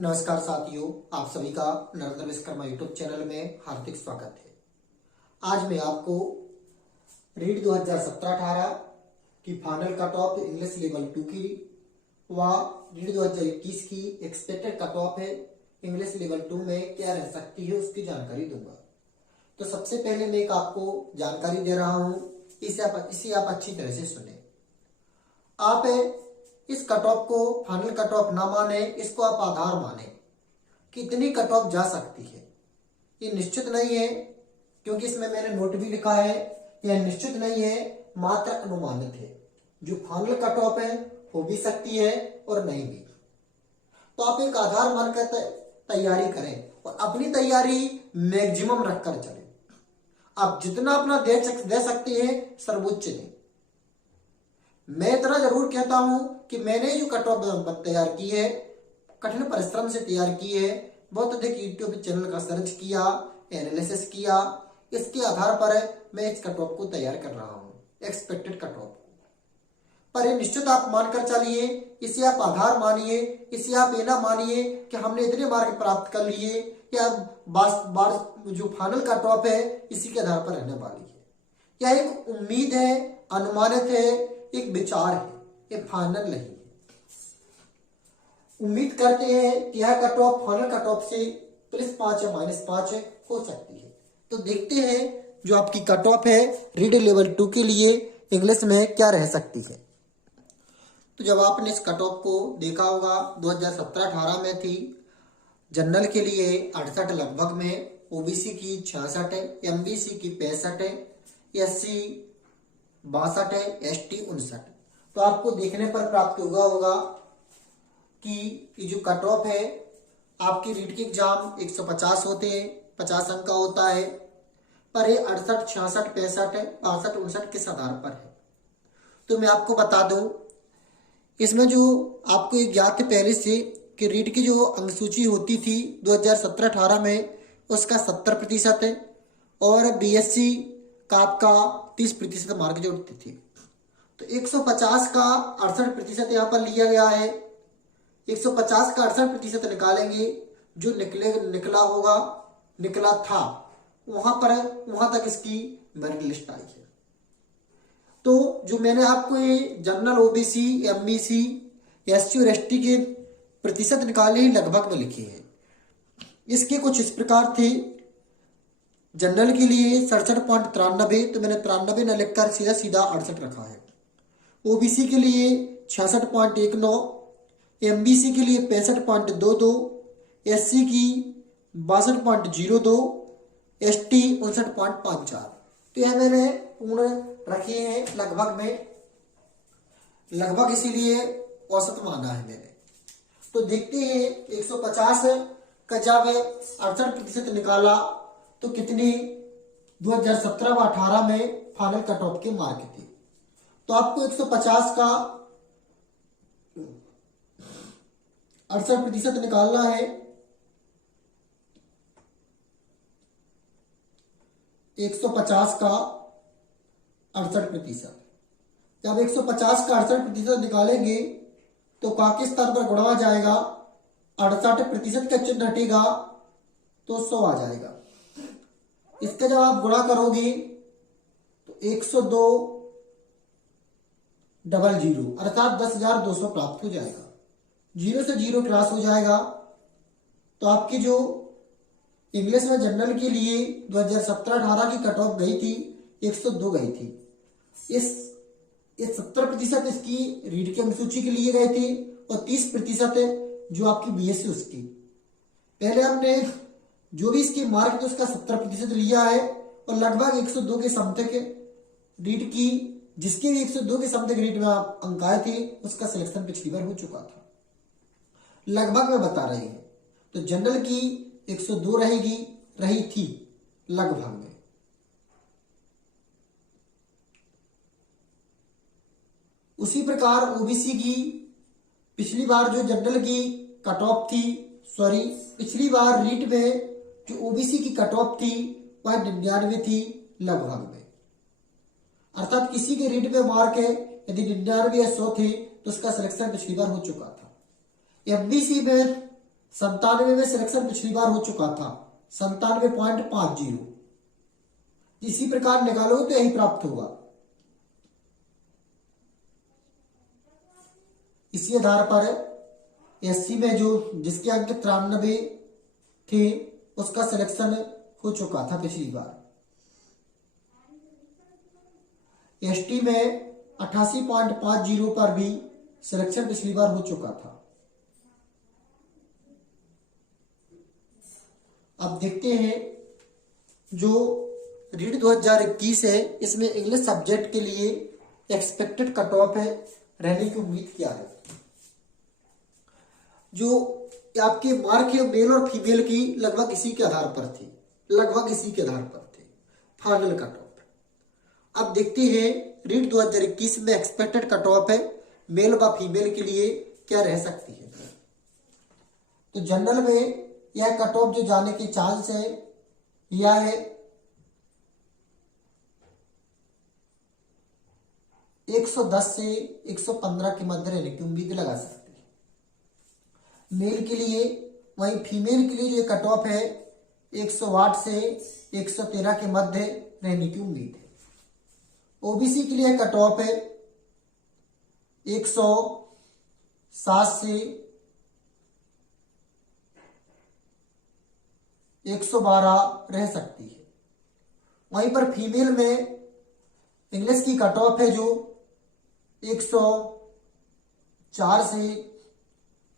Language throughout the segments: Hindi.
नमस्कार साथियों, आप सभी का नरेंद्र विश्वकर्मा यूट्यूब चैनल में हार्दिक स्वागत है। आज मैं आपको रीट 2017-18 की final cut off English level 2 की व रीट 2021 की एक्सपेक्टेड कट ऑफ है इंग्लिश लेवल 2 में क्या रह सकती है उसकी जानकारी दूंगा। तो सबसे पहले मैं एक आपको जानकारी दे रहा हूँ, इसे आप अच्छी तरह से सुने। आप इस कट ऑफ को फाइनल कट ऑफ ना माने, इसको आप आधार माने। कितनी कट ऑफ जा सकती है ये निश्चित नहीं है, क्योंकि इसमें मैंने नोट भी लिखा है। यह निश्चित नहीं है, मात्र अनुमानित है। जो फाइनल कट ऑफ है हो भी सकती है और नहीं भी। तो आप एक आधार मानकर तैयारी करें और अपनी तैयारी मैक्सिमम रखकर चलें। आप जितना अपना दे सकते हैं सर्वोच्च दें। मैं इतना जरूर कहता हूं कि मैंने जो कट ऑफ तैयार की है, कठिन परिश्रम से तैयार की है, बहुत अधिक यूट्यूब चैनल का सर्च किया, एनालिसिस किया, इसके आधार पर मैं इस कट ऑफ को तैयार कर रहा हूं, एक्सपेक्टेड कट ऑफ। पर ये निश्चित आप मानकर चलिए, इसे आप आधार मानिए, इसे आप ये ना मानिए कि हमने इतने मार्क प्राप्त कर लिए या जो फाइनल कट ऑफ है इसी के आधार पर रहने वाली है। यह एक उम्मीद है, अनुमानित है, एक विचार है, ये फाइनल नहीं है। उम्मीद करते हैं कि यह cut off final cut off से +5 या -5 हो सकती है। तो देखते हैं जो आपकी कट ऑफ है रीड लेवल 2 के लिए इंग्लिश में क्या रह सकती है। तो जब आपने इस कट ऑफ को देखा होगा, 2017-18 में थी। जनरल के लिए 68 लगभग में, ओबीसी की 66 है, एमबीसी की 65 है, एससी 62 है, एसटी 59। तो आपको देखने पर प्राप्त होगा कि ये जो कट ऑफ है, आपकी रीट के एग्जाम 150 होते हैं, 50 अंक का होता है, पर ये 68, 66, 65, 62, 59 किस आधार पर है। तो मैं आपको बता दूं, इसमें जो आपको एक ज्ञात है पहले से कि रीट की जो अंक सूची होती थी 2017-18 में, उसका 70% है और बीएससी का आपका 30% मार्क जोड़ती थी। तो 150 का 68% यहाँ पर लिया गया है। 150 का 68% निकालेंगे, जो निकला था वहां तक इसकी मेरिट लिस्ट आई है। तो जो मैंने आपको ये जनरल, ओबीसी, एमबीसी, एससी और एसटी के प्रतिशत निकाले ही लगभग में लिखे हैं। इसके कुछ इस प्रकार थे। जनरल के लिए 67.93, तो मैंने 93 न लिखकर सीधा 68 रखा है। ओबीसी के लिए 66.19, एमबीसी के लिए 65.22, एससी की 62.02, एसटी 59.54। तो यह मैंने पूर्ण रखे हैं लगभग इसीलिए औसत माना है मैंने। तो देखते हैं 150 का जब 68% निकाला तो कितनी 2017 व 18 में फाइनल कट ऑफ के मार्क थे। तो आपको 150 का 68% निकालना है। 150 का 68%, जब 150 का 68% निकालेंगे तो पाकिस्तान पर गुणा जाएगा, 68% का चिन्ह हटेगा तो 100 आ जाएगा। इसका जब आप गुणा करोगे तो 102,000 अर्थात 10,200 प्राप्त हो जाएगा। 0 से 0 क्रॉस हो जाएगा। तो आपकी जो इंग्लिश में जनरल के लिए 2017-18 की कट ऑफ गई थी 102 गई थी। इस 70% इसकी रीड की अनुसूची के लिए गए थे और 30% जो आपकी बीएससी उसकी। पहले हमने जो भी इसकी मार्क थे उसका 70% लिया है और लगभग 102 के समथिंग रीड की, जिसके भी 102 के समथिंग रीड में आप अंक आए थे उसका सिलेक्शन पिछली बार हो चुका था। लगभग में बता रही है। तो जनरल की 102 रही थी लगभग में। उसी प्रकार ओबीसी की पिछली बार जो जनरल की कट ऑफ थी, पिछली बार रीट में जो ओबीसी की कट ऑफ थी वह 99 थी लगभग में। अर्थात किसी के रीट में मार्क है यदि 99 या 100 थे तो उसका सिलेक्शन पिछली बार हो चुका था। एमबीसी में 97 में सिलेक्शन पिछली बार हो चुका था 97.50। इसी प्रकार निकालोगे तो यही प्राप्त होगा। इसी आधार पर एससी में जो जिसके अंक 93 थे उसका सिलेक्शन हो चुका था पिछली बार। एसटी में 88.50 पर भी सिलेक्शन पिछली बार हो चुका था। अब देखते हैं जो रीट 2021 है इसमें इंग्लिश सब्जेक्ट के लिए एक्सपेक्टेड कट ऑफ है रहने की उम्मीद क्या है। जो आपके मार्क है मेल और फीमेल की लगभग इसी के आधार पर थी, लगभग इसी के आधार पर थे फाइनल कट ऑफ। अब देखते हैं रीट 2021 में एक्सपेक्टेड कट ऑफ है मेल व फीमेल के लिए क्या रह सकती है। तो जनरल में यह कट ऑफ जो जाने के चांस है यह है 110 से 115 के मध्य रहने की उम्मीद लगा सकते हैं मेल के लिए। वहीं फीमेल के लिए जो कट ऑफ है 108 से 113 के मध्य रहने की उम्मीद है। ओबीसी के लिए कट ऑफ है 107 से 112 रह सकती है। वहीं पर फीमेल में इंग्लिश की कट ऑफ है जो 104 से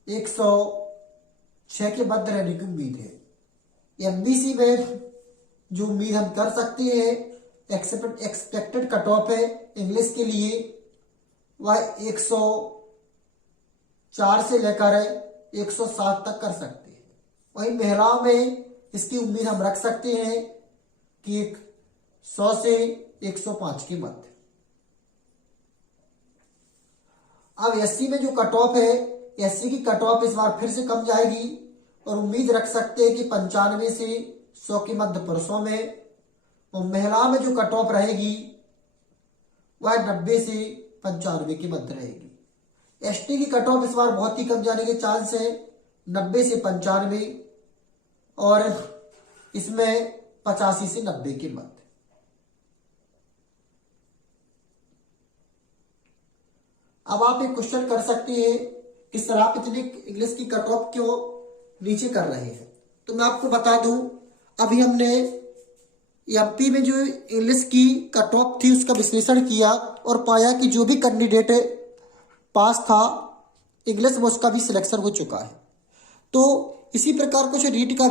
106 के मध्य रहने की उम्मीद है। एमबीसी में जो उम्मीद हम कर सकते हैं एक्सपेक्टेड कट ऑफ है इंग्लिश के लिए वह 104 से लेकर 107 तक कर सकते हैं। वहीं महिलाओं में इसकी उम्मीद हम रख सकते हैं कि 100 से 105 के मध्य। अब एससी में जो कट ऑफ है एससी की कट ऑफ इस बार फिर से कम जाएगी और उम्मीद रख सकते हैं कि 95 से 100 के मध्य पुरुषों में, और महिलाओं में जो कट ऑफ रहेगी वह 90 से 95 के मध्य रहेगी। एसटी की कट ऑफ इस बार बहुत ही कम जाने के चांस है 90 से 95 और इसमें 85 से 90 के मध्य। अब आप एक क्वेश्चन कर सकते हैं कि सर आप इतनी इंग्लिश की कट ऑफ क्यों नीचे कर रहे हैं। तो मैं आपको बता दूं अभी हमने एमपी में जो इंग्लिश की कट ऑफ थी उसका विश्लेषण किया और पाया कि जो भी कैंडिडेट पास था इंग्लिश में उसका भी सिलेक्शन हो चुका है। तो इसी प्रकार कुछ रीट का